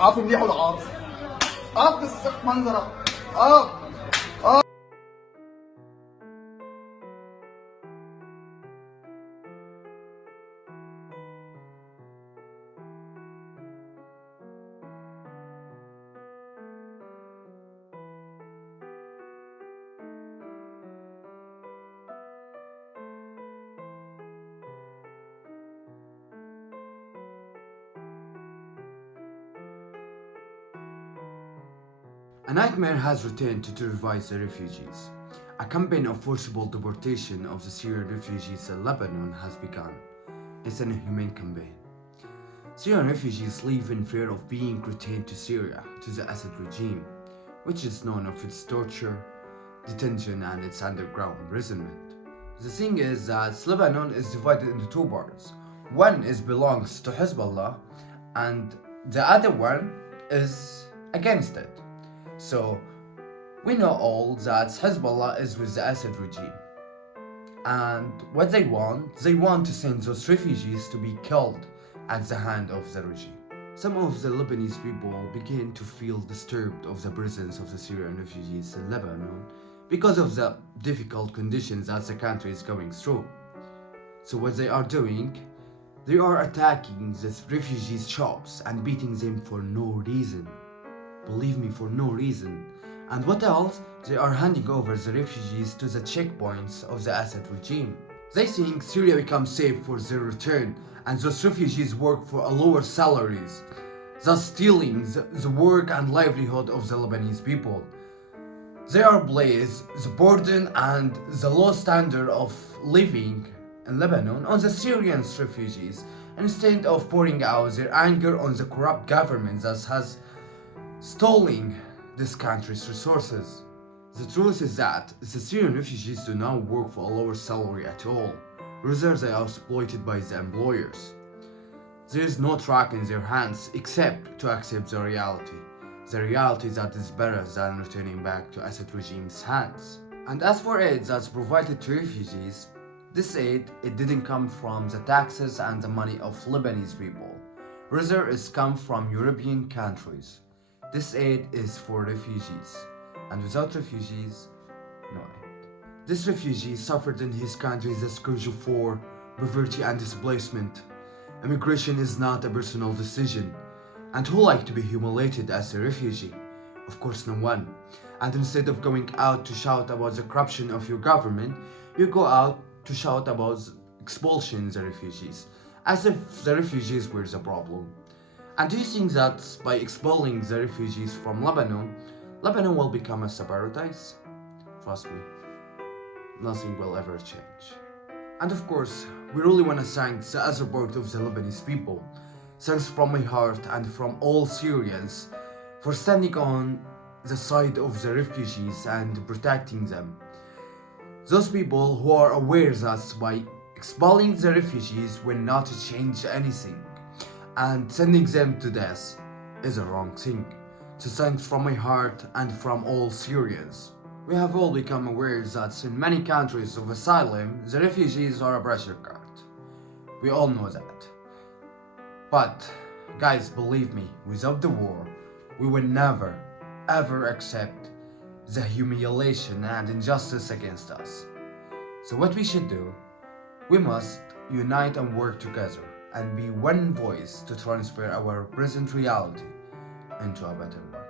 عاطي مليح والعارض قص منظرك A nightmare has returned to terrorize the refugees. A campaign of forcible deportation of the Syrian refugees in Lebanon has begun. It's an inhumane campaign. Syrian refugees live in fear of being returned to Syria, to the Assad regime, which is known for its torture, detention, and its underground imprisonment. The thing is that Lebanon is divided into two parts. One belongs to Hezbollah, and the other one is against it. So, we know all that Hezbollah is with the Assad regime. And what they want to send those refugees to be killed at the hand of the regime. Some of the Lebanese people began to feel disturbed of the presence of the Syrian refugees in Lebanon because of the difficult conditions that the country is going through. So what they are doing, they are attacking the refugees' shops and beating them for no reason. Believe me, for no reason. And what else? They are handing over the refugees to the checkpoints of the Assad regime. They think Syria becomes safe for their return, and those refugees work for a lower salaries, thus stealing the work and livelihood of the Lebanese people. They are place the burden and the low standard of living in Lebanon on the Syrian refugees, instead of pouring out their anger on the corrupt government that has stolen this country's resources. The truth is that the Syrian refugees do not work for a lower salary at all. Rather, they are exploited by the employers. There is no track in their hands except to accept the reality. The reality that is better than returning back to Assad regime's hands. And as for aid that's provided to refugees, this aid, it didn't come from the taxes and the money of Lebanese people. Rather, it's come from European countries. This aid is for refugees, and without refugees, no aid. This refugee suffered in his country the scourge of war, poverty, and displacement. Immigration is not a personal decision. And who like to be humiliated as a refugee? Of course, no one. And instead of going out to shout about the corruption of your government, you go out to shout about expulsion the refugees, as if the refugees were the problem. And do you think that by expelling the refugees from Lebanon, Lebanon will become a paradise? Trust me, nothing will ever change. And of course, we really want to thank the other part of the Lebanese people. Thanks from my heart and from all Syrians for standing on the side of the refugees and protecting them. Those people who are aware that by expelling the refugees will not change anything, and sending them to death is a wrong thing. So thanks from my heart and from all Syrians. We have all become aware that in many countries of asylum, the refugees are a pressure card. We all know that. But, guys, believe me, without the war, we will never, ever accept the humiliation and injustice against us. So what we should do, we must unite and work together and be one voice to transfer our present reality into a better world.